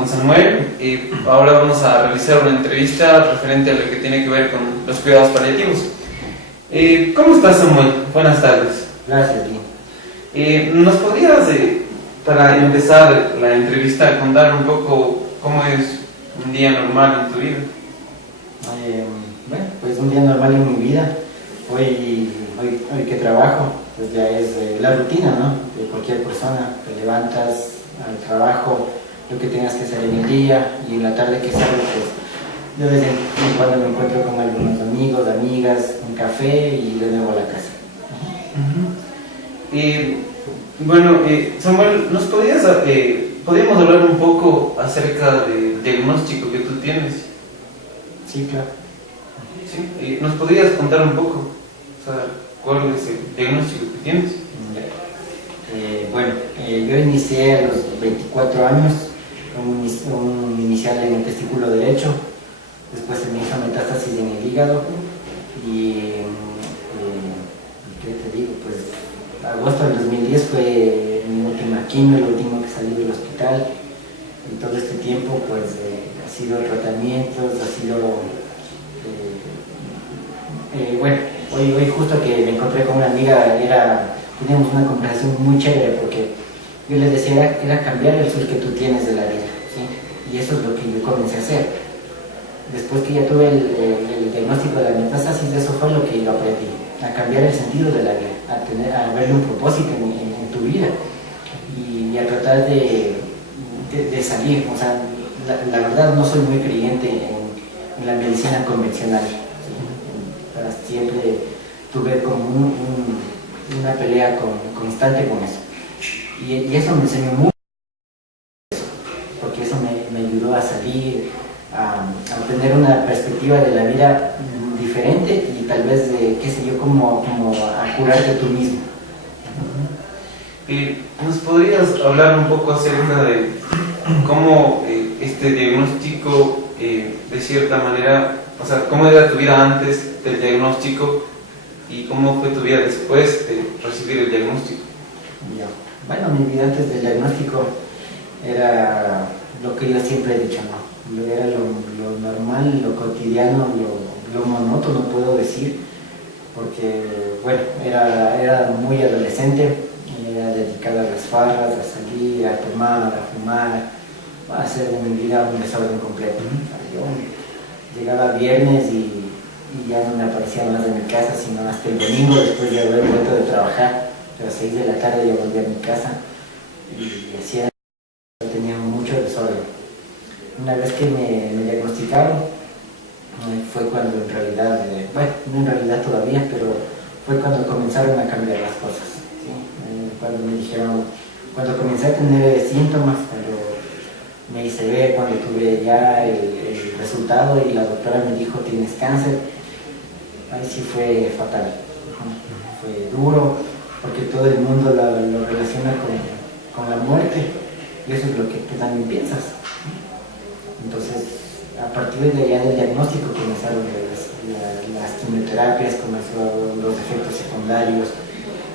con Samuel y ahora vamos a realizar una entrevista referente a lo que tiene que ver con los cuidados paliativos. ¿Cómo estás, Samuel? Buenas tardes. Gracias, bien. ¿Nos podrías, para empezar la entrevista, contar un poco cómo es un día normal en tu vida? Bueno, pues un día normal en mi vida. Hoy que trabajo, pues ya es la rutina, ¿no? De cualquier persona. Te levantas al trabajo, lo que tengas que hacer en el día, y en la tarde que salgo, pues de vez en cuando me encuentro con algunos amigos, amigas, un café y de nuevo a la casa. Bueno, Samuel, podríamos hablar un poco acerca del diagnóstico que tú tienes? Sí, claro. ¿Sí? ¿Nos podrías contar un poco? O sea, ¿cuál es el diagnóstico que tienes? Bueno, yo inicié a los 24 años con un inicial en el testículo derecho, después se me hizo metástasis en el hígado y, ¿qué te digo? Pues agosto del 2010 fue mi última quimio, el último que salí del hospital, y todo este tiempo pues ha sido tratamientos, ha sido, bueno, hoy justo que me encontré con una amiga, teníamos una conversación muy chévere porque yo le decía, era cambiar el feel que tú tienes de la vida, ¿sí? Y eso es lo que yo comencé a hacer. Después que ya tuve el diagnóstico de la metástasis, eso fue lo que yo aprendí, a cambiar el sentido de la vida, a verle un propósito en tu vida y a tratar de salir. O sea, la verdad no soy muy creyente en la medicina convencional, ¿sí? Siempre tuve como una pelea constante con eso. Y eso me enseñó mucho, porque eso me ayudó a salir, a tener una perspectiva de la vida diferente y tal vez, qué sé yo, como a curarte tú mismo. ¿Nos podrías hablar un poco acerca de cómo este diagnóstico, de cierta manera, o sea, cómo era tu vida antes del diagnóstico y cómo fue tu vida después de recibir el diagnóstico? Ya. Bueno, mi vida antes del diagnóstico era lo que yo siempre he dicho, ¿no? Era lo normal, lo cotidiano, lo monótono, puedo decir, porque, bueno, era muy adolescente, era dedicada a las farras, a salir, a tomar, a fumar, a hacer de mi vida un desorden completo. Yo llegaba viernes y ya no me aparecía más de mi casa, sino hasta el domingo, después de haber vuelto de trabajar. A las 6 de la tarde yo volví a mi casa y así era. Tenía mucho desorden. Una vez que me diagnosticaron, fue cuando en realidad, bueno, no en realidad todavía, pero fue cuando comenzaron a cambiar las cosas, ¿sí? Cuando me dijeron, cuando comencé a tener síntomas, cuando me hice ver, cuando tuve ya el resultado y la doctora me dijo tienes cáncer, ahí sí fue fatal. Fue duro, porque todo el mundo lo relaciona con la muerte, y eso es lo que tú también piensas. Entonces, a partir de allá del diagnóstico comenzaron las quimioterapias, comenzaron los efectos secundarios,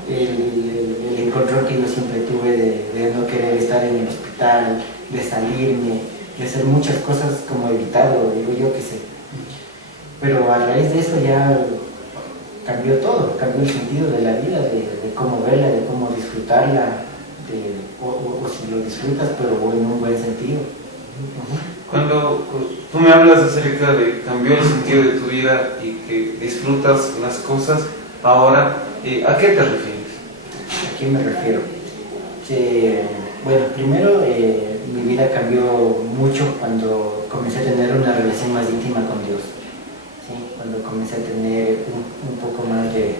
el encontrón que yo siempre tuve de no querer estar en el hospital, de salirme, de hacer muchas cosas como evitado, digo yo que sé. Pero a raíz de eso ya cambió todo, cambió el sentido de la vida, de cómo verla, de cómo disfrutarla, o si lo disfrutas, pero en un buen sentido. Cuando tú me hablas acerca de cambiar el sentido de tu vida y que disfrutas las cosas ahora, ¿a qué te refieres? ¿A qué me refiero? Que, bueno, primero mi vida cambió mucho cuando comencé a tener una relación más íntima con Dios, ¿sí? Cuando comencé a tener un poco más de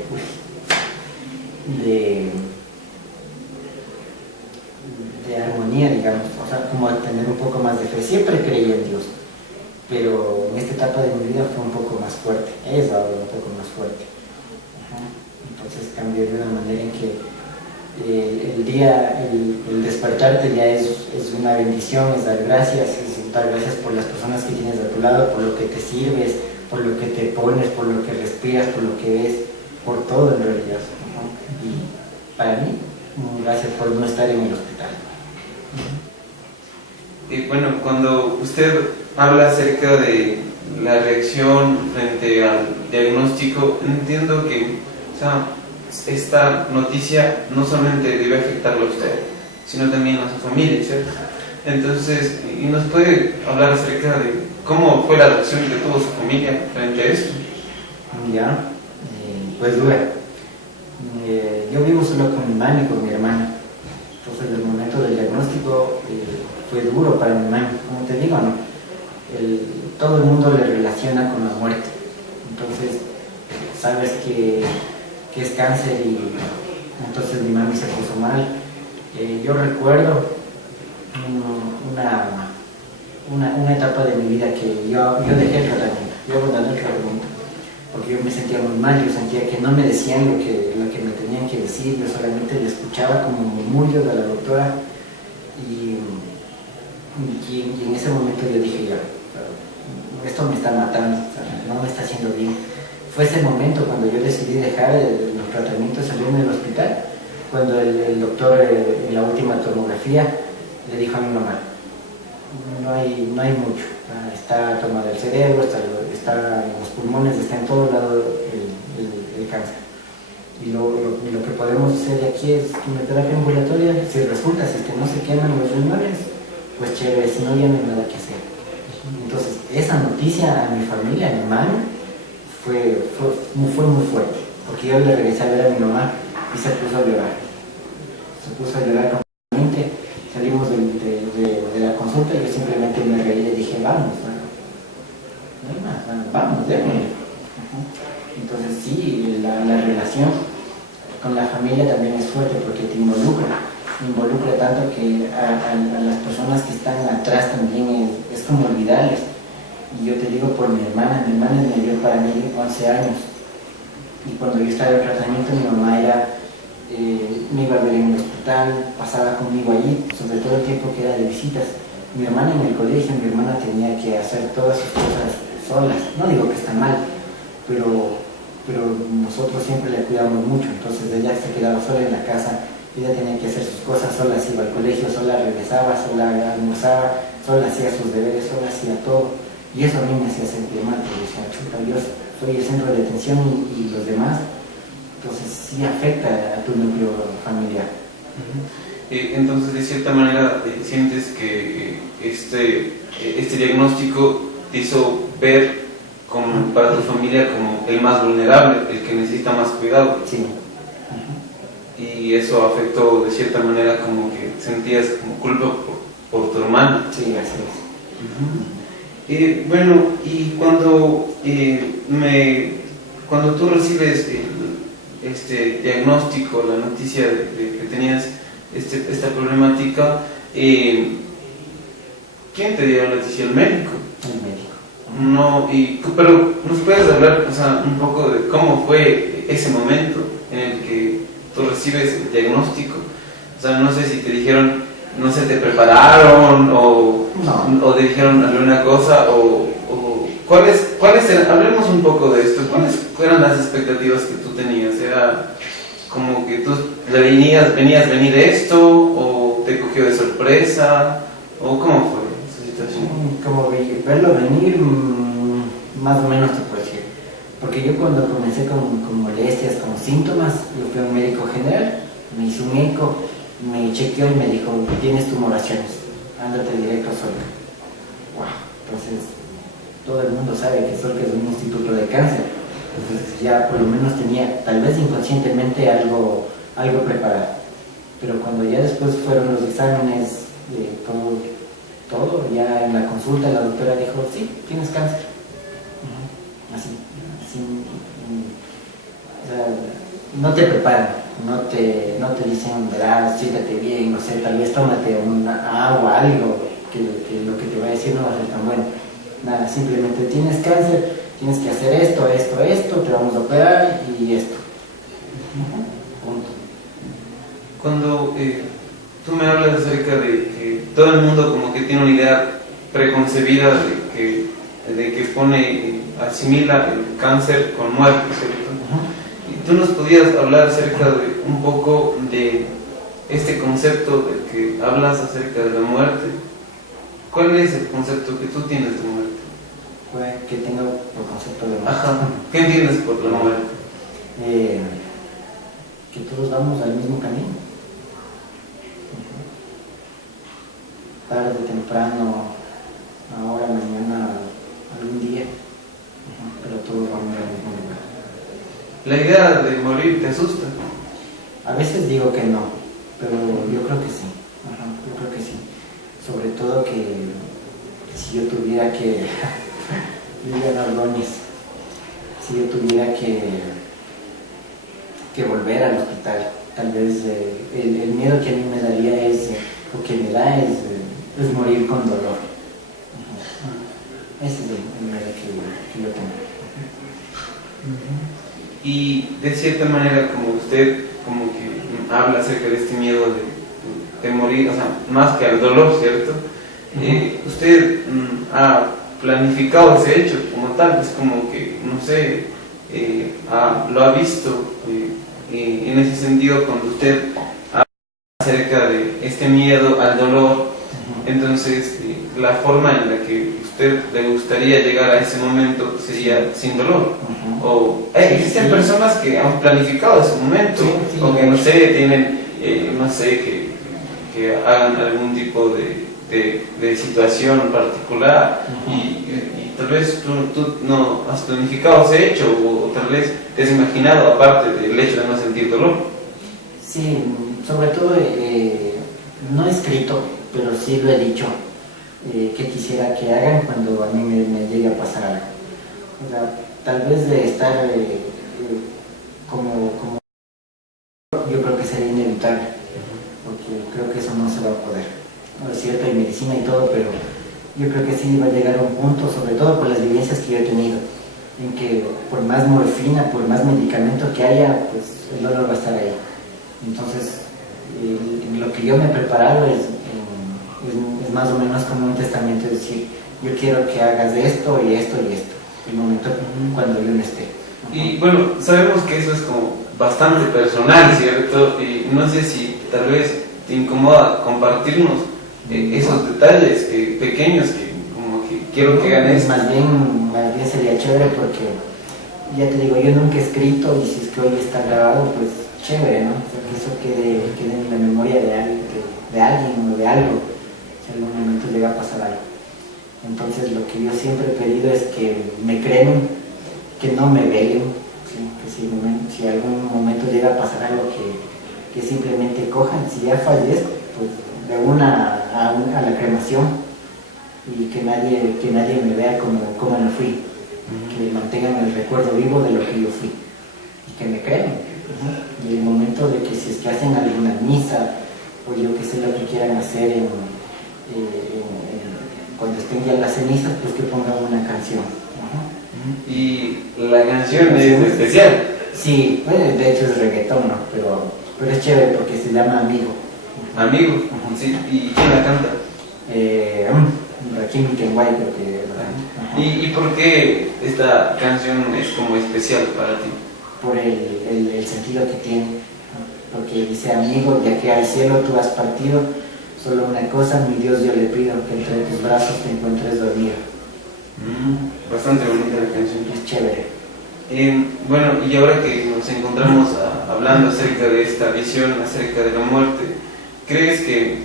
armonía, digamos, o sea, como a tener un poco más de fe. Siempre creí en Dios, pero en esta etapa de mi vida fue un poco más fuerte, es ahora un poco más fuerte. Entonces cambió de una manera en que el despertarte ya es una bendición, es dar gracias por las personas que tienes a tu lado, por lo que te sirves, por lo que te pones, por lo que respiras, por lo que ves, por todo en realidad. Y para mí, gracias por no estar en el hospital. bueno, cuando usted habla acerca de la reacción frente al diagnóstico, entiendo que, o sea, esta noticia no solamente debe afectarlo a usted, sino también a su familia, ¿cierto? Entonces, ¿y nos puede hablar acerca de cómo fue la reacción que tuvo su familia frente a esto? Ya, pues dura. Yo vivo solo con mi mami y con mi hermana. Entonces, el momento del diagnóstico fue duro para mi mami. Como te digo, ¿no? Todo el mundo le relaciona con la muerte. Entonces, sabes que es cáncer y entonces mi mami se puso mal. Yo recuerdo una etapa de mi vida que yo dejé el tratamiento, yo abandoné el tratamiento, porque yo me sentía muy mal, yo sentía que no me decían lo que me tenían que decir, yo solamente le escuchaba como murmullos de la doctora y en ese momento yo dije, ya, esto me está matando, o sea, no me está haciendo bien. Fue ese momento cuando yo decidí dejar los tratamientos, salirme del hospital, cuando el doctor en la última tomografía le dijo a mi mamá, no hay mucho, está tomado el cerebro, está en los pulmones, está en todo lado el cáncer. Y lo que podemos hacer de aquí es quimioterapia ambulatoria. Si resulta, si es que no se queman los riñones, pues chévere, si no ya no hay nada que hacer. Entonces, esa noticia a mi familia, a mi mami, fue muy fuerte, porque yo le regresé a ver a mi mamá y se puso a llorar. Se puso a llorar completamente. Salimos de la consulta y yo simplemente me reí y le dije, vamos, no hay más, vamos, déjame. Entonces sí, la relación con la familia también es fuerte porque te involucra tanto que a las personas que están atrás también es como olvidarles. Y yo te digo por mi hermana es mayor para mí 11 años. Y cuando yo estaba en tratamiento, mi mamá me iba a ver en el hospital, pasaba conmigo allí, sobre todo el tiempo que era de visitas. Mi hermana en el colegio, mi hermana tenía que hacer todas sus cosas solas. No digo que está mal, pero nosotros siempre la cuidamos mucho. Entonces ella se quedaba sola en la casa, ella tenía que hacer sus cosas sola, iba al colegio, sola regresaba, sola almorzaba, sola hacía sus deberes, sola hacía todo. Y eso a mí me hacía sentir mal, porque decía, chuta, yo soy el centro de atención y los demás. Entonces sí afecta a tu núcleo familiar. Entonces, de cierta manera, sientes que este diagnóstico te hizo ver para tu familia como el más vulnerable, el que necesita más cuidado. Sí. Y eso afectó de cierta manera, como que sentías como culpa por tu hermano. Sí, así es. Bueno, y cuando tú recibes este diagnóstico, la noticia de que tenías esta problemática, ¿quién te dio la noticia? ¿El médico? El médico. No, pero ¿nos puedes hablar, o sea, un poco de cómo fue ese momento en el que tú recibes el diagnóstico? O sea, no sé si te dijeron, no sé, te prepararon o te dijeron alguna cosa o ¿cuáles eran? Hablemos un poco de esto. ¿Cuáles eran las expectativas que tú tenías? ¿Era como que tú venías venir de esto o te cogió de sorpresa o cómo fue esa situación? Como verlo venir, más o menos te puedo decir. Porque yo cuando comencé con molestias, con síntomas, yo fui a un médico general, me hizo un eco, me chequeó y me dijo, tienes tumoraciones, ándate directo a Solca. Wow. Entonces, todo el mundo sabe que Solca es un instituto de cáncer. Entonces ya por lo menos tenía, tal vez inconscientemente, algo preparado. Pero cuando ya después fueron los exámenes, todo, ya en la consulta la doctora dijo, sí, tienes cáncer. Así. O sea, no te preparan, no te dicen, verás, siéntate bien, no sé, tal vez tómate una agua, algo, que lo que te va a decir no va a ser tan bueno. Nada, simplemente tienes cáncer, tienes que hacer esto, te vamos a operar y esto. Punto. Cuando tú me hablas acerca de que todo el mundo como que tiene una idea preconcebida de que asimila el cáncer con muerte, ¿cierto? Y tú nos podías hablar acerca de un poco de este concepto del que hablas acerca de la muerte. ¿cuál es el concepto que tú tienes de muerte? Que tengo por concepto de muerte. Ajá. ¿Qué entiendes por la muerte? Que todos vamos al mismo camino. Tarde, temprano, ahora, mañana, algún día. Pero todos vamos al mismo lugar. ¿La idea de morir te asusta? A veces digo que no, pero yo creo que sí. Yo creo que sí. Sobre todo que si yo tuviera que Liliana Ordóñez, si yo tuviera que volver al hospital, tal vez el miedo que a mí me daría es, o que me da es morir con dolor. Ese es el miedo que yo tengo. Y de cierta manera, como usted como que habla acerca de este miedo de morir, o sea, más que al dolor, ¿cierto? Usted ha planificado ese hecho como tal, es como que, no sé, lo ha visto en ese sentido cuando usted habla acerca de este miedo al dolor. Entonces la forma en la que usted le gustaría llegar a ese momento sería sin dolor. O existen personas que han planificado ese momento, o que no sé, tienen no sé, que hagan algún tipo de situación particular, y tal vez tú no has planificado ese hecho, o tal vez te has imaginado aparte del hecho de no sentir dolor. Sí, sobre todo no he escrito, pero sí lo he dicho, que quisiera que hagan cuando a mí me llegue a pasar algo. O sea, tal vez de estar como yo creo que sería inevitable, porque creo que eso no se va a poder. No es cierto, hay medicina y todo, pero yo creo que sí va a llegar a un punto, sobre todo por las vivencias que yo he tenido, en que por más morfina, por más medicamento que haya, pues el dolor va a estar ahí. Entonces, lo que yo me he preparado es más o menos como un testamento, es decir, yo quiero que hagas esto y esto y esto, el momento cuando yo no esté. Y bueno, sabemos que eso es como bastante personal, ¿cierto? Y no sé si tal vez te incomoda compartirnos esos detalles pequeños que como que quiero que ganes. Más bien sería chévere, porque ya te digo, yo nunca he escrito, y si es que hoy está grabado, pues chévere, ¿no? O sea, que eso quede en la memoria de alguien o de algo, si en algún momento llega a pasar algo. Entonces lo que yo siempre he pedido es que me creen, que no me velen, ¿sí? Que si algún momento llega a pasar algo, que simplemente cojan, si ya fallezco, pues de una a la cremación, y que nadie me vea como no fui, que mantengan el recuerdo vivo de lo que yo fui, y que me crean. Y el momento de que si es que hacen alguna misa, o yo que sé lo que quieran hacer cuando estén ya las cenizas, pues que pongan una canción. Y la canción es especial. Sí, bueno, de hecho es reggaetón, ¿no? Pero es chévere porque se llama Amigo. Amigo, sí. ¿Y quién la canta? Rakim Kenway, creo que. ¿Y por qué esta canción es como especial para ti? Por el sentido que tiene, ¿no? Porque dice: amigo, ya que al cielo tú has partido, solo una cosa, mi Dios, yo le pido, que entre tus brazos te encuentres dormido. Bastante bonita la canción. Es chévere. Bueno, y ahora que nos encontramos hablando acerca de esta visión, acerca de la muerte, ¿crees que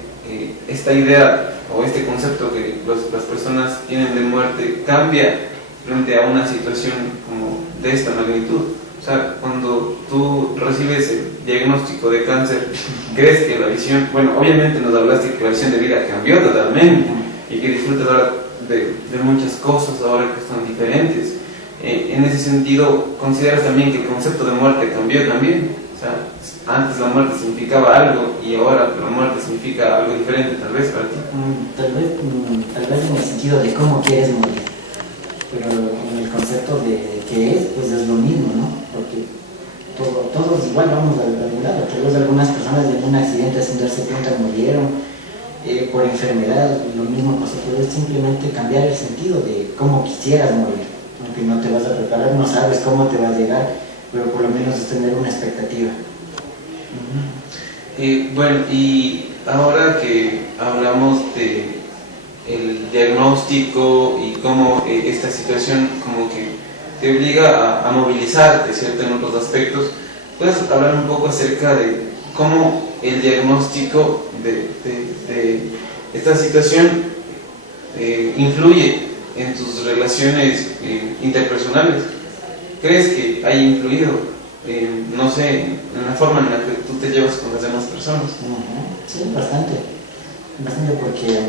esta idea o este concepto que las personas tienen de muerte cambia frente a una situación como de esta magnitud? O sea, cuando tú recibes el diagnóstico de cáncer, ¿crees que la visión, bueno, obviamente nos hablaste que la visión de vida cambió totalmente y que disfrutas ahora de muchas cosas ahora que son diferentes? En ese sentido, ¿consideras también que el concepto de muerte cambió también? O sea, antes la muerte significaba algo y ahora la muerte significa algo diferente, tal vez para ti. Tal vez en el sentido de cómo quieres morir, pero en el concepto de qué es, pues es lo mismo, ¿no? Porque todos igual vamos a algún lado. Tal vez algunas personas en un accidente sin darse cuenta murieron, por enfermedad, lo mismo pasa. Puedes simplemente cambiar el sentido de cómo quisieras morir, aunque no te vas a preparar, no sabes cómo te va a llegar, pero por lo menos es tener una expectativa. Bueno, y ahora que hablamos de el diagnóstico y cómo esta situación como que te obliga a movilizarte, ¿cierto? En otros aspectos. ¿Puedes hablar un poco acerca de cómo el diagnóstico de esta situación influye en tus relaciones interpersonales? ¿Crees que haya influido, no sé, en la forma en la que tú te llevas con las demás personas? Sí, bastante. Bastante porque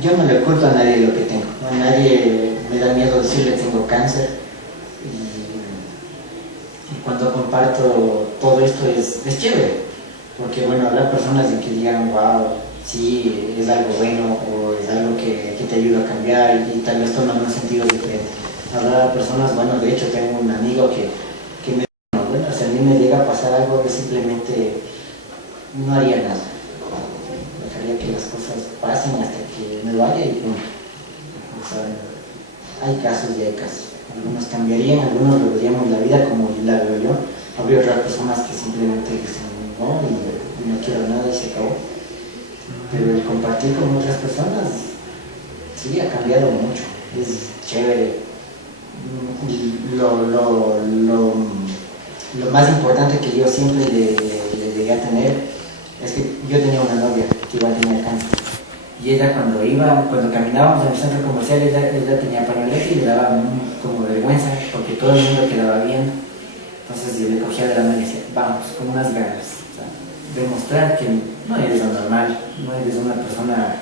yo no le oculto a nadie lo que tengo. A nadie me da miedo decirle que tengo cáncer. Y cuando comparto todo esto es chévere. Porque bueno, habrá personas en que digan, wow, sí, es algo bueno o es algo que te ayuda a cambiar y tal vez toman un sentido diferente. Habrá personas, bueno, de hecho tengo un amigo que me dice, bueno, si a mí me llega a pasar algo, yo simplemente no haría nada. Dejaría que las cosas pasen hasta que me vaya y pum. O sea, hay casos y hay casos. Algunos cambiarían, algunos viviríamos la vida como la veo yo. Habría otras personas que simplemente dicen no y no quiero nada y se acabó. Pero el compartir con otras personas sí ha cambiado mucho. Es chévere. Lo más importante que yo siempre le llegué a tener es que yo tenía una novia que iba a tener cáncer. Y ella cuando caminábamos en el centro comercial, ella tenía pañoleta y le daba como vergüenza porque todo el mundo quedaba viendo. Entonces yo le cogía de la mano y decía, vamos, con unas ganas. O sea, demostrar que no eres anormal, no eres una persona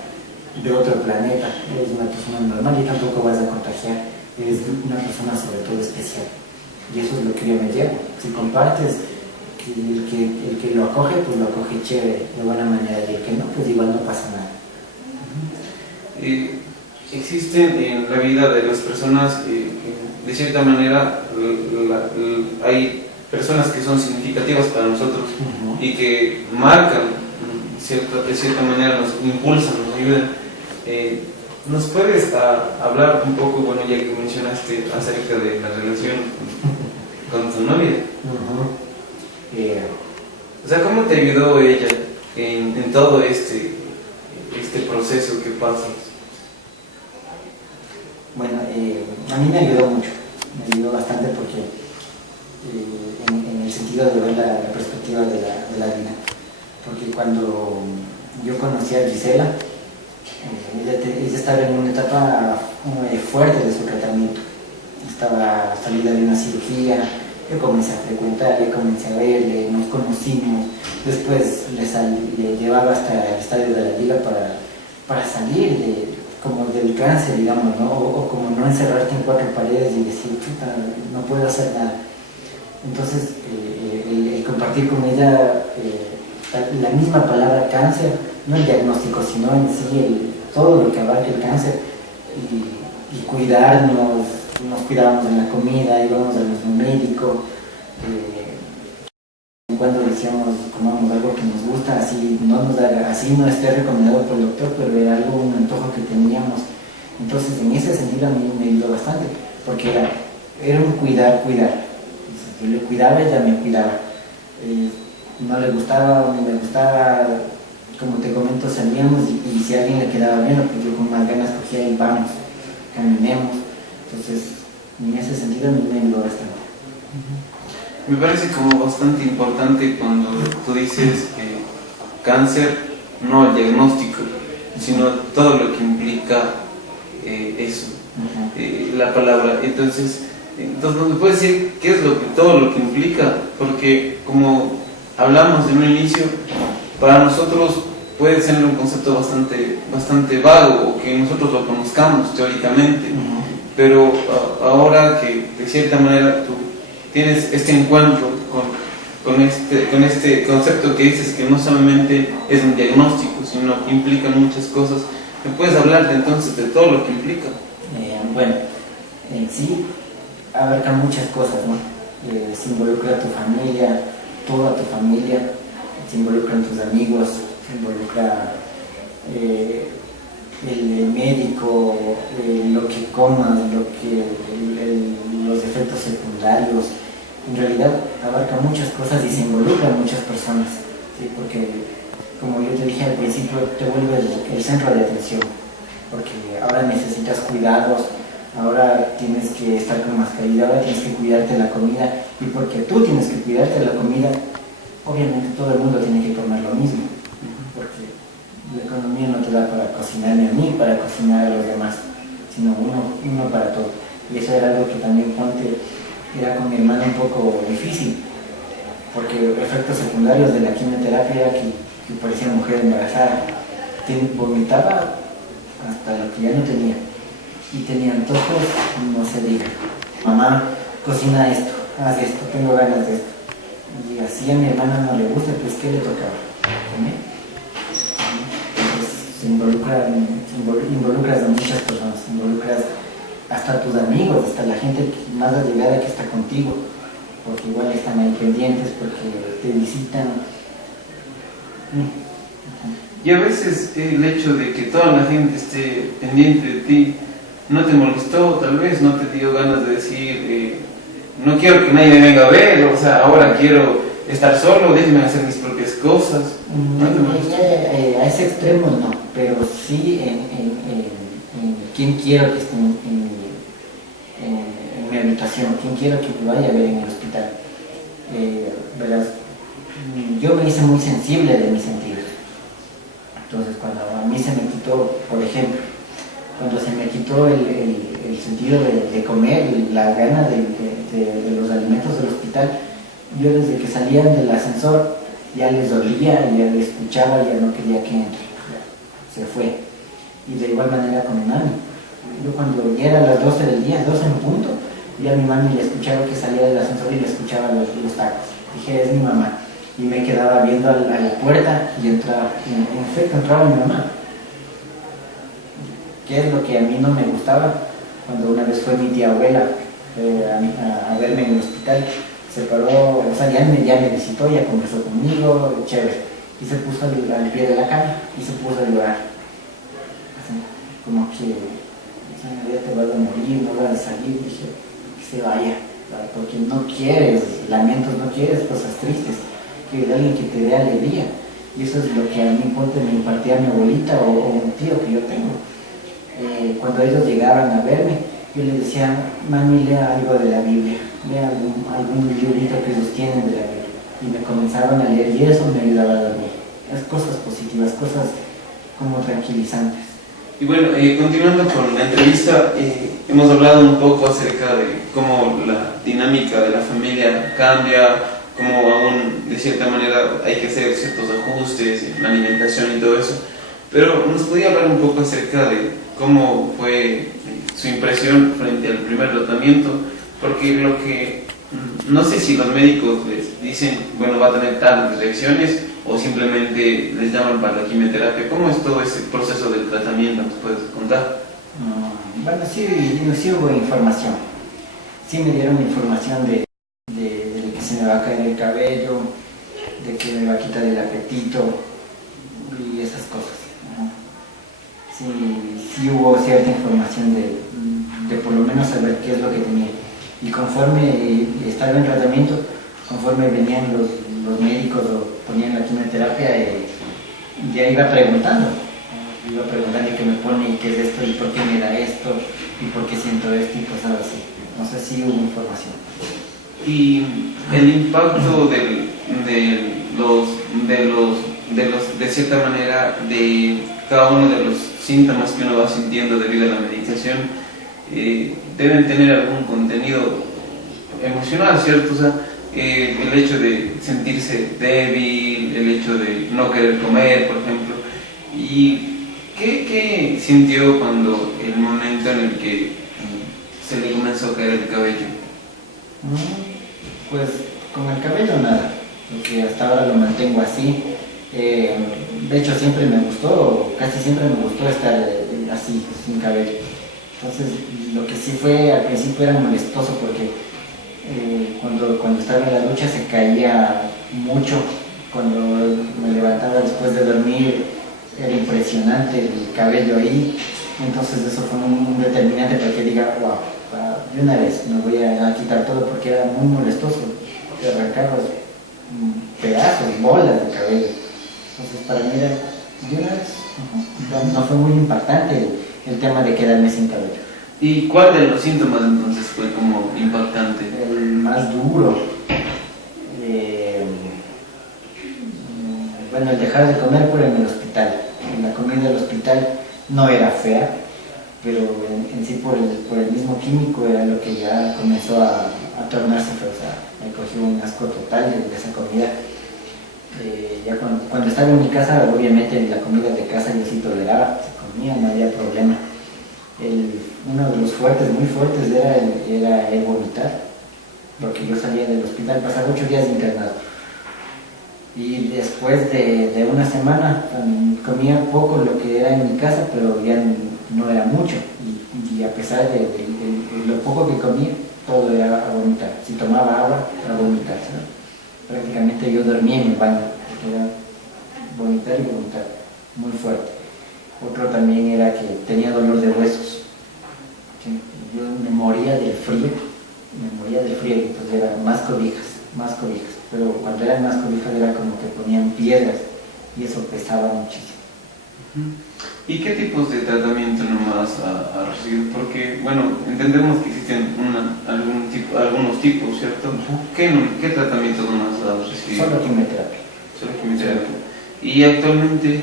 de otro planeta, eres una persona normal y tampoco vas a contagiar, eres una persona sobre todo especial. Y eso es lo que yo me llevo. Si compartes, el que lo acoge, pues lo acoge chévere, de buena manera, y el que no, pues igual no pasa nada. Existen en la vida de las personas, de cierta manera, hay personas que son significativas para nosotros y que marcan, de cierta manera nos impulsan, nos ayudan. ¿Nos puedes hablar un poco, bueno, ya que mencionaste acerca de la relación con tu novia? O sea, ¿cómo te ayudó ella en todo este proceso que pasas? Bueno, a mí me ayudó mucho, me ayudó bastante porque en el sentido de ver la perspectiva de la vida. Porque cuando yo conocí a Gisela, ella estaba en una etapa fuerte de su tratamiento. Estaba salida de una cirugía, yo comencé a frecuentar, yo comencé a verle, nos conocimos, después le llevaba hasta el estadio de la liga para salir como del trance, digamos, ¿no? O como no encerrarte en cuatro paredes y decir, chuta, no puedo hacer nada. Entonces, el compartir con ella la misma palabra cáncer, no el diagnóstico, sino en sí todo lo que abarca el cáncer y cuidarnos, nos cuidábamos en la comida, íbamos al mismo médico, cuando decíamos comamos algo que nos gusta, así no esté recomendado por el doctor, pero era algo, un antojo que teníamos. Entonces en ese sentido a mí me ayudó bastante, porque era un cuidar. Entonces, yo le cuidaba, ella me cuidaba. No le gustaba o no me gustaba, como te comento, salíamos y si a alguien le quedaba bien, pues yo con más ganas cogía y vamos, caminemos. Entonces en ese sentido a mí me ayudó bastante. Me parece como bastante importante cuando tú dices cáncer, no el diagnóstico, sino todo lo que implica eso, la palabra. Entonces ¿me puedes decir qué es todo lo que implica? Porque como hablamos en un inicio, para nosotros puede ser un concepto bastante vago o que nosotros lo conozcamos teóricamente, pero ahora que de cierta manera tú tienes este encuentro con este concepto que dices que no solamente es un diagnóstico, sino que implica muchas cosas, ¿me puedes hablar entonces de todo lo que implica? Bueno, en sí abarca muchas cosas, ¿no? Se involucra tu familia, toda tu familia, se involucran tus amigos, se involucra el médico, lo que comas, los efectos secundarios. En realidad abarca muchas cosas y se involucran muchas personas, ¿sí? Porque como yo te dije al principio, te vuelve el centro de atención. porque ahora necesitas cuidados, ahora tienes que estar con mascarilla, ahora tienes que cuidarte la comida, y porque tú tienes que cuidarte la comida, obviamente todo el mundo tiene que comer lo mismo, porque la economía no te da para cocinarme a mí, para cocinar a los demás, sino uno para todo. Y eso era algo que también ponte, era con mi hermana un poco difícil, porque efectos secundarios de la quimioterapia era que parecía mujer embarazada, vomitaba hasta lo que ya no tenía, y tenía antojos, no se diga, mamá, cocina esto, haz esto, tengo ganas de esto. Y así a mi hermana no le gusta, pues ¿qué le tocaba? ¿Comer? Entonces involucras a muchas personas, involucras hasta a tus amigos, hasta la gente más allegada que está contigo, porque igual están ahí pendientes, porque te visitan. Y a veces el hecho de que toda la gente esté pendiente de ti no te molestó, tal vez no te dio ganas de decir, no quiero que nadie me venga a ver, o sea, ahora quiero estar solo, déjenme hacer mis propias cosas. ¿No te molestó? A ese extremo no, pero sí en quién quiero que esté en mi habitación, quién quiero que me vaya a ver en el hospital. Verás, yo me hice muy sensible de mis sentidos. Entonces, cuando a mí se me quitó, por ejemplo, cuando se me quitó el sentido de comer, la gana de los alimentos del hospital, yo desde que salían del ascensor ya les dolía, ya les escuchaba, ya no quería que entre, se fue. Y de igual manera con mi mami. Yo cuando ya era las 12 del día, 12 en punto, ya a mi mami le escuchaba que salía del ascensor y le escuchaba los tacos. Dije, es mi mamá. Y me quedaba viendo a la puerta y entraba, en efecto entraba mi mamá. ¿Qué es lo que a mí no me gustaba? Cuando una vez fue mi tía abuela a verme en el hospital, se paró, o sea, ya me visitó, ya conversó conmigo, chévere, y se puso al pie de la cama y se puso a llorar. Así, como que, ya te vas a morir, no vas a salir, dije, que se vaya, porque no quieres lamentos, no quieres cosas tristes, que alguien que te dé alegría. Y eso es lo que a mí me impartía mi abuelita o un tío que yo tengo. Cuando ellos llegaban a verme, yo les decía, mami, lea algo de la Biblia, lea algún librito que ellos tienen de la Biblia. Y me comenzaron a leer y eso me ayudaba a dormir. Es cosas positivas, cosas como tranquilizantes. Y bueno, continuando con la entrevista, hemos hablado un poco acerca de cómo la dinámica de la familia cambia, cómo aún de cierta manera hay que hacer ciertos ajustes en la alimentación y todo eso. Pero nos podía hablar un poco acerca de cómo fue su impresión frente al primer tratamiento, porque lo que no sé si los médicos les dicen, bueno, va a tener tantas reacciones o simplemente les llaman para la quimioterapia. ¿Cómo es todo ese proceso del tratamiento? ¿Nos puedes contar? Bueno, sí hubo información. Sí me dieron información de que se me va a caer el cabello, de que me va a quitar el apetito y esas cosas. Sí hubo cierta información de por lo menos saber qué es lo que tenía. Y conforme estaba en tratamiento, conforme venían los médicos o ponían la quimioterapia, ya iba preguntando. Iba preguntando qué me pone, y qué es esto, y por qué me da esto, y por qué siento esto, y cosas así. Entonces sí hubo información. Y el impacto de cierta manera, de cada uno de los síntomas que uno va sintiendo debido a la medicación, deben tener algún contenido emocional, ¿cierto? O sea, el hecho de sentirse débil, el hecho de no querer comer, por ejemplo. ¿Y qué sintió cuando el momento en el que se le comenzó a caer el cabello? Pues con el cabello nada, porque hasta ahora lo mantengo así. De hecho siempre me gustó, casi siempre me gustó estar así, sin cabello. Entonces lo que sí fue al principio era molestoso porque cuando estaba en la ducha se caía mucho. Cuando me levantaba después de dormir era impresionante el cabello ahí. Entonces eso fue un determinante para que diga, wow, de una vez me voy a quitar todo, porque era muy molestoso. Te arrancabas pedazos, bolas de cabello. Entonces para mí era de una vez. No fue muy impactante el tema de quedarme sin cabello. ¿Y cuál de los síntomas entonces fue como impactante? El más duro, bueno, el dejar de comer por en el hospital. La comida del hospital no era fea, pero en sí por el mismo químico era lo que ya comenzó a tornarse feo. O sea, me cogió un asco total de esa comida. Ya cuando estaba en mi casa, obviamente la comida de casa yo sí toleraba, se comía, no había problema. Uno de los fuertes, muy fuertes, era el vomitar, porque yo salía del hospital, pasaba 8 días internado. Y después de una semana comía poco lo que era en mi casa, pero ya no era mucho. Y a pesar de lo poco que comía, todo era a vomitar. Si tomaba agua, a vomitar, ¿no? Prácticamente yo dormía en el baño, porque era vomitar y vomitar, muy fuerte. Otro también era que tenía dolor de huesos. ¿Sí? Yo me moría del frío, entonces era más cobijas. Pero cuando eran más cobijas era como que ponían piedras y eso pesaba muchísimo. ¿Y qué tipos de tratamiento nomás ha recibido? Porque, bueno, entendemos que existen algunos tipos, ¿cierto? ¿Qué tratamiento nomás ha recibido? Solo quimioterapia. Solo quimioterapia. ¿Y actualmente?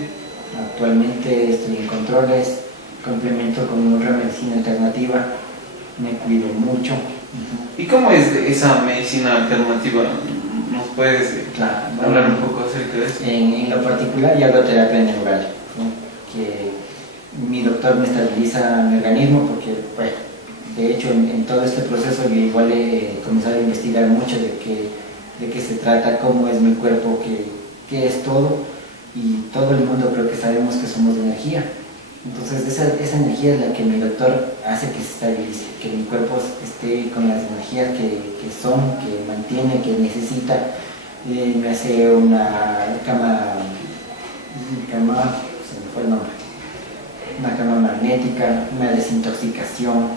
Actualmente estoy en controles, complemento con otra medicina alternativa, me cuido mucho. ¿Y cómo es esa medicina alternativa? ¿Nos puedes hablar un poco acerca de eso? En lo particular yo hago terapia neural, ¿no? Que mi doctor me estabiliza mi organismo porque, bueno, de hecho en todo este proceso yo igual he comenzado a investigar mucho de qué se trata, cómo es mi cuerpo, qué es todo, y todo el mundo creo que sabemos que somos energía. Entonces esa energía es la que mi doctor hace que se estabilice, que mi cuerpo esté con las energías que mantiene, que necesita. Me hace una cama, se me fue el nombre, una cama magnética, una desintoxicación,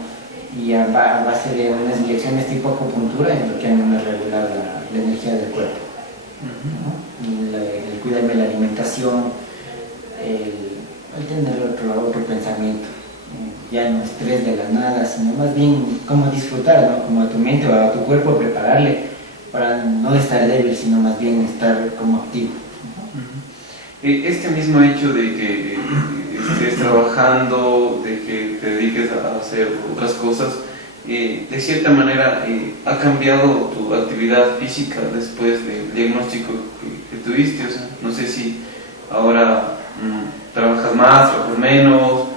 y a base de unas inyecciones tipo acupuntura es lo que me regula la energía del cuerpo. El cuidarme la alimentación, el tener otro pensamiento, ya no estrés de la nada, sino más bien como disfrutar, ¿no? Como a tu mente o a tu cuerpo prepararle para no estar débil, sino más bien estar como activo. Este mismo hecho de que estés trabajando, de que te dediques a hacer otras cosas, de cierta manera ha cambiado tu actividad física después del diagnóstico que tuviste. O sea, no sé si ahora trabajas más, trabajas menos,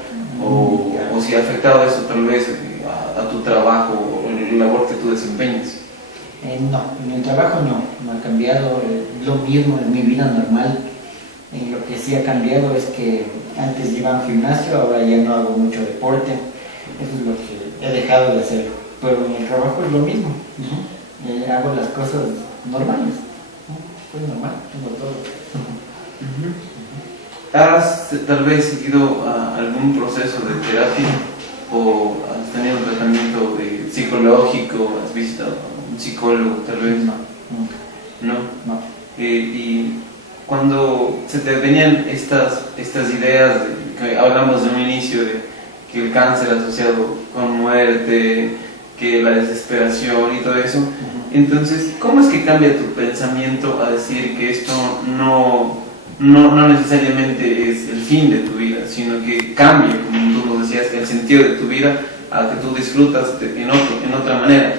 o si ha afectado eso tal vez a tu trabajo o en la labor que tú desempeñas. No, en el trabajo no ha cambiado, lo mismo en mi vida normal. Lo que sí ha cambiado es que antes iba a un gimnasio, ahora ya no hago mucho deporte. Eso es lo que he dejado de hacer, pero en el trabajo es lo mismo. Hago las cosas normales, soy normal, tengo todo. ¿Has tal vez seguido algún proceso de terapia o has tenido un tratamiento psicológico? ¿Has visitado a un psicólogo tal vez? No. Y cuando se te venían estas ideas que hablamos de un inicio de que el cáncer asociado con muerte, que la desesperación y todo eso, entonces, ¿cómo es que cambia tu pensamiento a decir que esto no necesariamente es el fin de tu vida, sino que cambia, como tú nos decías, el sentido de tu vida, a que tú disfrutas en otra manera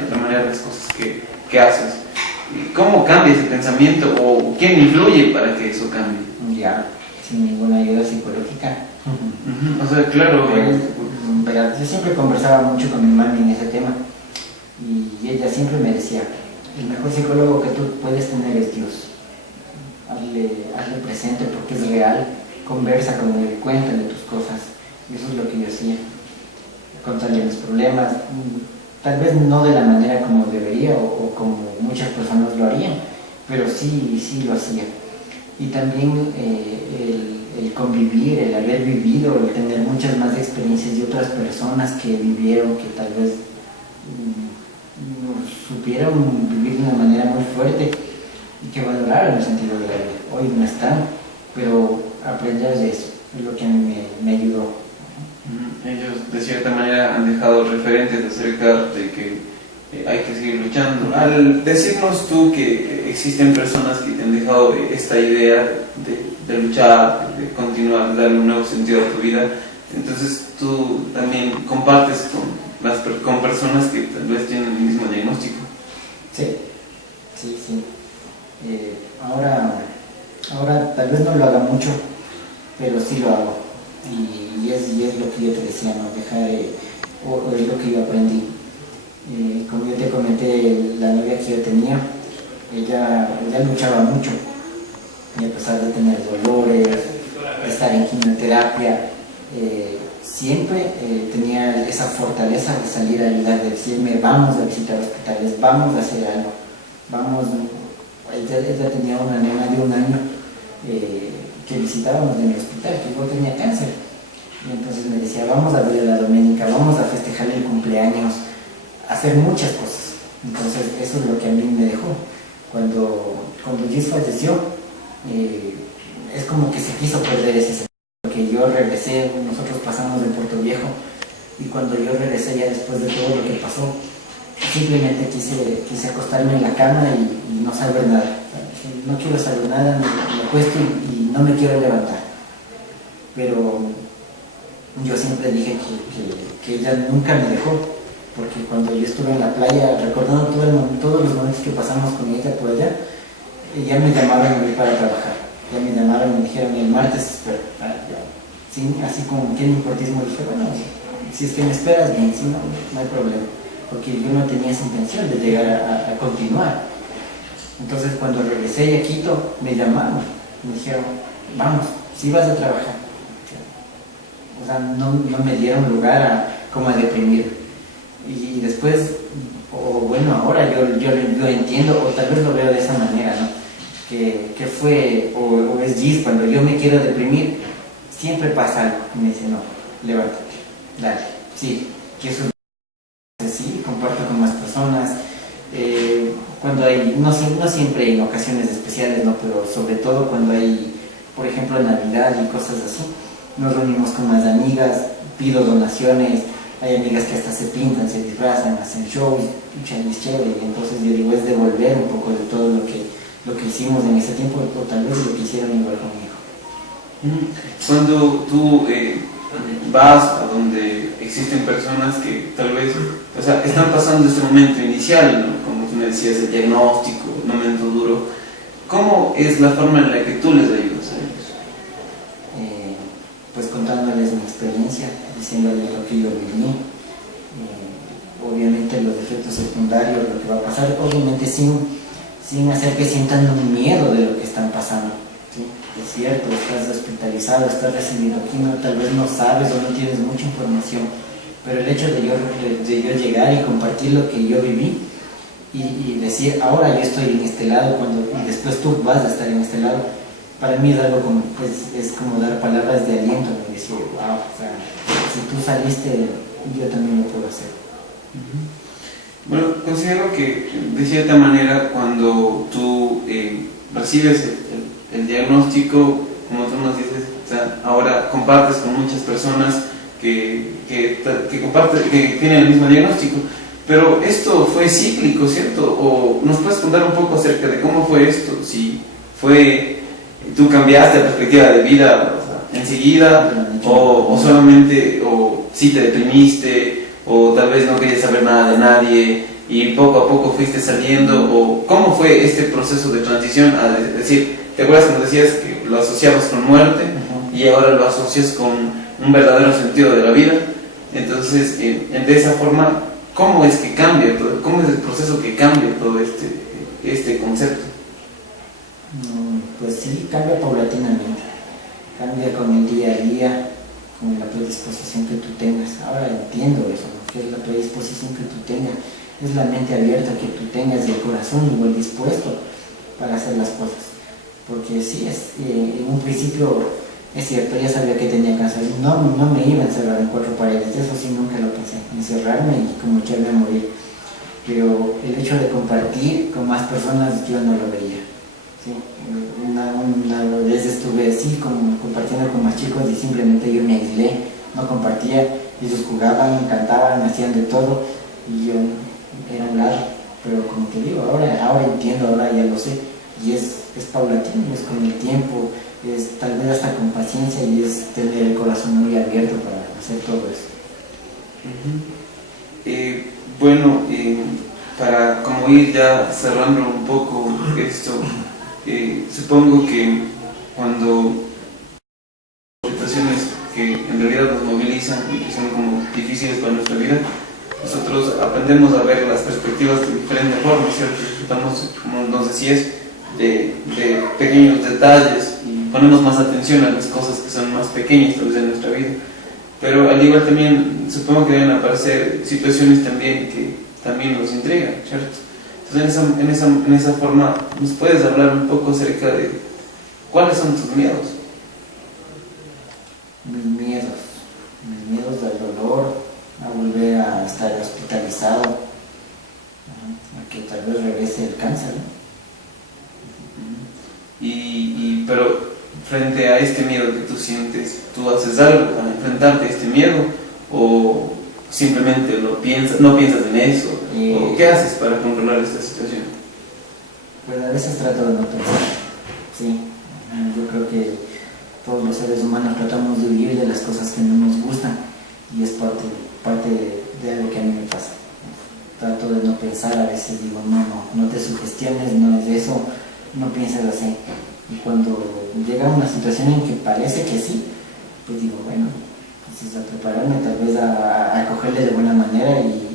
las cosas que haces? ¿Cómo cambia ese pensamiento o quién influye para que eso cambie? Ya, sin ninguna ayuda psicológica. O sea, claro. Pero yo siempre conversaba mucho con mi mami en ese tema y ella siempre me decía, el mejor psicólogo que tú puedes tener es Dios. Hazle presente porque es real, conversa con él, cuéntale tus cosas. Y eso es lo que yo hacía, contarle mis problemas, tal vez no de la manera como debería o como muchas personas lo harían, pero sí lo hacía. Y también el convivir, el haber vivido, el tener muchas más experiencias de otras personas que vivieron, que tal vez supieron vivir de una manera muy fuerte y que valoraron el sentido de la vida. Hoy no están, pero aprender de eso es lo que a mí me ayudó. ellos de cierta manera han dejado referentes acerca de que hay que seguir luchando. Al decirnos tú que existen personas que te han dejado esta idea de luchar, de continuar, de darle un nuevo sentido a tu vida, entonces tú también compartes con personas que tal vez tienen el mismo diagnóstico. Sí, sí, sí. Ahora tal vez no lo haga mucho, pero sí lo hago. Y es lo que yo te decía, ¿no? Dejar, o es lo que yo aprendí. Como yo te comenté, la novia que yo tenía, ella luchaba mucho, y a pesar de tener dolores, de estar en quimioterapia, siempre tenía esa fortaleza de salir a ayudar, de decirme, vamos a visitar hospitales, vamos a hacer algo, vamos. Ella tenía una nena de 1 año que visitábamos en el hospital, que igual tenía cáncer, y entonces me decía, vamos a ver a la Doménica, vamos a festejarle el cumpleaños, hacer muchas cosas. Entonces eso es lo que a mí me dejó. Cuando Gis falleció, es como que se quiso perder ese sentido, porque yo regresé, nosotros pasamos en Puerto Viejo, y cuando yo regresé ya después de todo lo que pasó, simplemente quise acostarme en la cama y no saber nada. No quiero saber nada, me acuesto y no me quiero levantar. Pero yo siempre dije que ella nunca me dejó, porque cuando yo estuve en la playa, recordando todos los momentos que pasamos con ella por allá, ya me llamaron a mí para trabajar. Ya me llamaron y me dijeron, el martes espero. Sí, así como que en importismo dije, bueno, si es que me esperas bien, si no, no hay problema. Porque yo no tenía esa intención de llegar a continuar. Entonces cuando regresé a Quito, me llamaron, me dijeron, vamos, si vas a trabajar. O sea, no me dieron lugar como a deprimir. Y después, o bueno, ahora yo lo entiendo, o tal vez lo veo de esa manera, ¿no? Que fue, o es Gis, cuando yo me quiero deprimir, siempre pasa algo, y me dice, no, levántate, dale, sí, que eso sí, comparto con más personas, cuando hay, no siempre en ocasiones especiales, ¿no? Pero sobre todo cuando hay, por ejemplo, Navidad y cosas así, nos reunimos con más amigas, pido donaciones, hay amigas que hasta se pintan, se disfrazan, hacen shows, es chévere, y entonces yo digo, es devolver un poco de todo lo que hicimos en ese tiempo, o tal vez lo que hicieron igual conmigo. Cuando tú vas a donde existen personas que tal vez, o sea, están pasando este momento inicial, ¿no? Como tú me decías, el diagnóstico, un momento duro, ¿cómo es la forma en la que tú les ayudas a ellos? Pues contándoles mi experiencia, diciéndoles lo que yo viví, obviamente los efectos secundarios, lo que va a pasar, obviamente sin hacer que sientan un miedo de lo que están pasando. ¿Sí? Es cierto, estás hospitalizado, estás recibiendo quimio, tal vez no sabes o no tienes mucha información, pero el hecho de yo llegar y compartir lo que yo viví y decir, ahora yo estoy en este lado, y después tú vas a estar en este lado, para mí es algo como, es como dar palabras de aliento, ¿no? Decir, wow, o sea, si tú saliste, yo también lo puedo hacer. Bueno, considero que de cierta manera cuando tú recibes el diagnóstico, como tú nos dices, o sea, ahora compartes con muchas personas que tienen el mismo diagnóstico, pero esto fue cíclico, ¿cierto? ¿O nos puedes contar un poco acerca de cómo fue esto? Si fue, tú cambiaste la perspectiva de vida, o sea, enseguida, o solamente, o si te deprimiste, o tal vez no querías saber nada de nadie y poco a poco fuiste saliendo, o cómo fue este proceso de transición a decir, ¿te acuerdas que nos decías que lo asociabas con muerte y ahora lo asocias con un verdadero sentido de la vida? Entonces, de esa forma, ¿cómo es que cambia todo? ¿Cómo es el proceso que cambia todo este concepto? Pues sí, cambia paulatinamente, cambia con el día a día, con la predisposición que tú tengas. Ahora entiendo eso, ¿no? Que es la predisposición que tú tengas, es la mente abierta que tú tengas y el corazón igual dispuesto para hacer las cosas. Porque sí, en un principio es cierto, ya sabía que tenía cáncer, no me iba a encerrar en 4 paredes, eso sí nunca lo pensé, encerrarme y como echarme a morir. Pero el hecho de compartir con más personas yo no lo veía. Sí, una vez estuve así compartiendo con más chicos y simplemente yo me aislé, no compartía, Ellos jugaban, cantaban, hacían de todo y yo era un lado. Pero como te digo, ahora entiendo, ahora ya lo sé. Y es paulatino, es con el tiempo, es tal vez hasta con paciencia y es tener el corazón muy abierto para hacer todo eso. Bueno, para como ir ya cerrando un poco esto, supongo que cuando situaciones que en realidad nos movilizan y que son como difíciles para nuestra vida, nosotros aprendemos a ver las perspectivas de diferente forma, ¿cierto? Disfrutamos, como nos decías, de pequeños detalles y ponemos más atención a las cosas que son más pequeñas tal vez en nuestra vida. Pero al igual también supongo que deben aparecer situaciones también que también nos intrigan, ¿cierto? Entonces en esa forma, ¿nos puedes hablar un poco acerca de cuáles son tus miedos? Mis miedos al dolor, a volver a estar hospitalizado, a que tal vez regrese el cáncer, ¿no? Pero frente a este miedo que tú sientes, ¿tú haces algo para enfrentarte a este miedo? ¿O simplemente no piensas en eso? ¿O qué haces para controlar esta situación? Pues a veces trato de no pensar, sí. Yo creo que todos los seres humanos tratamos de huir de las cosas que no nos gustan y es parte de algo que a mí me pasa. Trato de no pensar, a veces digo, no te sugestiones, no es eso, no pienses así. Y cuando llega una situación en que parece que sí, pues digo, bueno, pues a prepararme, tal vez a cogerle de buena manera y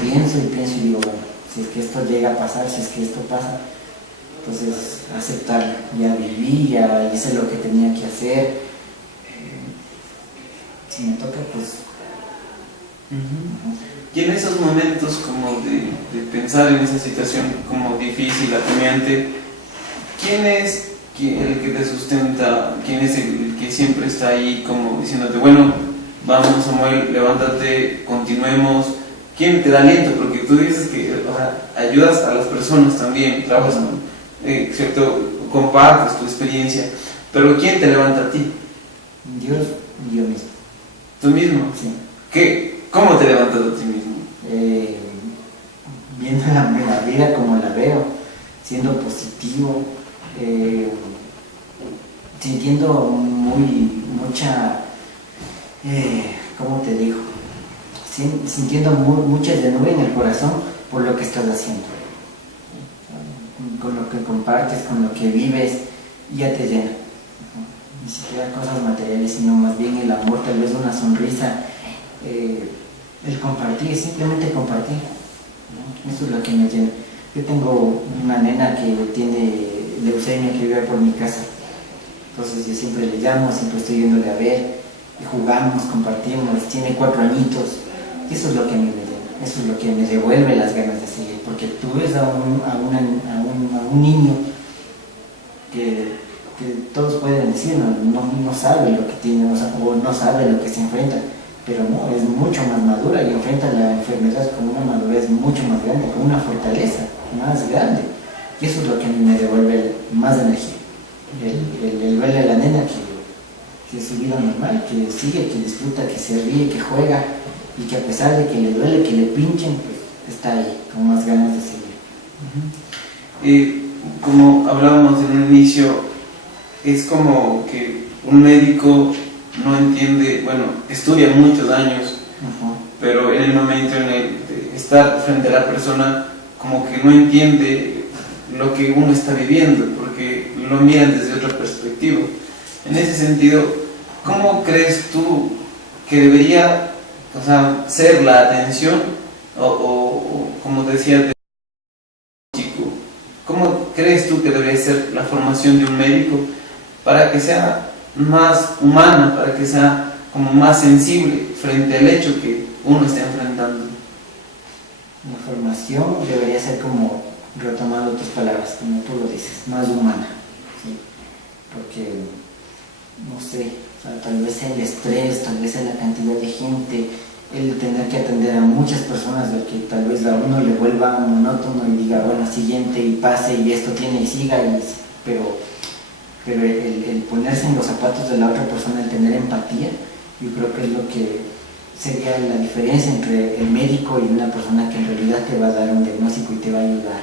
pienso y digo, bueno, si es que esto llega a pasar, si es que esto pasa, entonces aceptar, ya viví, ya hice lo que tenía que hacer, si me toca, pues... Y en esos momentos como de pensar en esa situación como difícil, apremiante, ¿quién es el que te sustenta? ¿Quién es el que siempre está ahí como diciéndote, bueno, vamos Samuel, levántate, continuemos? ¿Quién te da aliento? Porque tú dices que, o sea, ayudas a las personas también, trabajas, ¿cierto? Compartes tu experiencia, pero ¿quién te levanta a ti? Dios y yo mismo. ¿Tú mismo? Sí. ¿Cómo te levantas a ti mismo? Viendo la vida como la veo, siendo positivo, sintiendo mucha, ¿cómo te digo? Sintiendo mucha llanura en el corazón por lo que estás haciendo. Con lo que compartes, con lo que vives, ya te llena. Ni siquiera cosas materiales, sino más bien el amor, tal vez una sonrisa, el compartir, simplemente compartir, ¿no? Eso es lo que me llena. Yo tengo una nena que tiene leucemia, que vive por mi casa, entonces yo siempre le llamo, siempre estoy yéndole a ver, y jugamos, compartimos, tiene 4 añitos, y eso es lo que a mí me llena, eso es lo que me devuelve las ganas de seguir, porque tú ves a un niño que todos pueden decir, no sabe lo que tiene, o no sabe lo que se enfrenta, pero no, es mucho más madura y enfrenta la enfermedad con una madurez mucho más grande, con una fortaleza más grande, y eso es lo que a mí me devuelve más energía, el verle a la nena que es su vida normal, que sigue, que disfruta, que se ríe, que juega, y que a pesar de que le duele, que le pinchen, pues está ahí, con más ganas de seguir. Como hablábamos en un inicio, es como que un médico no entiende, bueno, estudia muchos años, pero en el momento en el de estar frente a la persona, como que no entiende lo que uno está viviendo, porque lo miran desde otra perspectiva. En ese sentido, ¿cómo crees tú que debería, o sea, ser la atención o como decía, ¿cómo crees tú que debería ser la formación de un médico para que sea más humana, para que sea como más sensible frente al hecho que uno está enfrentando? La formación debería ser, como, retomando tus palabras, como tú lo dices, más humana, ¿sí? Porque, no sé, o sea, tal vez el estrés, tal vez la cantidad de gente, el tener que atender a muchas personas, de que tal vez a uno le vuelva monótono y diga, bueno, siguiente y pase y esto tiene y siga, pero el ponerse en los zapatos de la otra persona, el tener empatía, yo creo que es lo que sería la diferencia entre el médico y una persona que en realidad te va a dar un diagnóstico y te va a ayudar.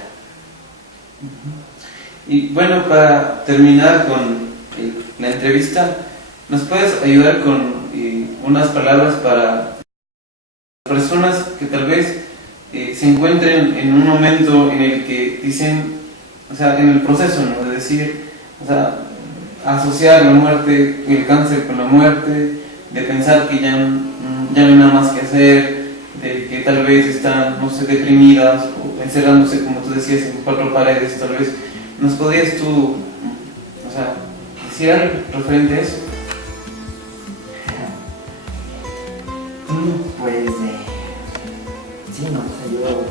Y bueno, para terminar con la entrevista, ¿nos puedes ayudar con unas palabras para personas que tal vez se encuentren en un momento en el que dicen, o sea, en el proceso, ¿no?, de decir, o sea, asociar la muerte, el cáncer con la muerte, de pensar que ya no hay nada más que hacer, de que tal vez están, no sé, deprimidas o encerrándose, como tú decías, en cuatro paredes? Tal vez, ¿nos podrías tú, o sea, decir algo referente a eso? Pues sí, no, o sea, yo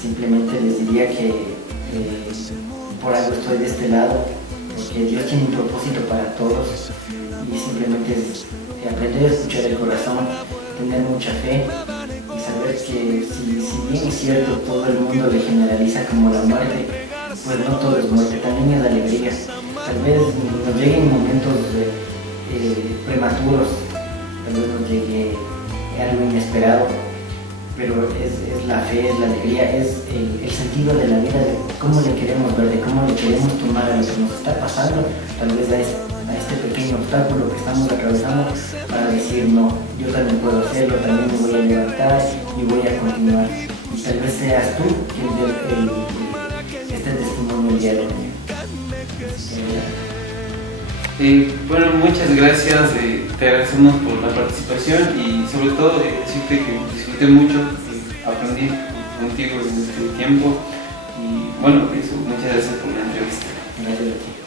simplemente les diría que por algo estoy de este lado, porque Dios tiene un propósito para todos y simplemente es aprender a escuchar el corazón, tener mucha fe y saber que si bien es cierto todo el mundo le generaliza como la muerte, pues no todo es muerte, también es alegría. Tal vez nos lleguen momentos prematuros, tal vez nos llegue algo inesperado, pero es la fe, es la alegría, es el sentido de la vida, de cómo le queremos ver, de cómo le queremos tomar a lo que nos está pasando, tal vez a este pequeño obstáculo que estamos atravesando, para decir no, yo también puedo hacerlo, también me voy a levantar y voy a continuar. Y tal vez seas tú quien dé este testimonio el día de hoy. Bueno, muchas gracias, te agradecemos por la participación y sobre todo decirte que disfruté mucho, aprendí contigo en este tiempo y bueno, eso, muchas gracias por la entrevista. Gracias a ti.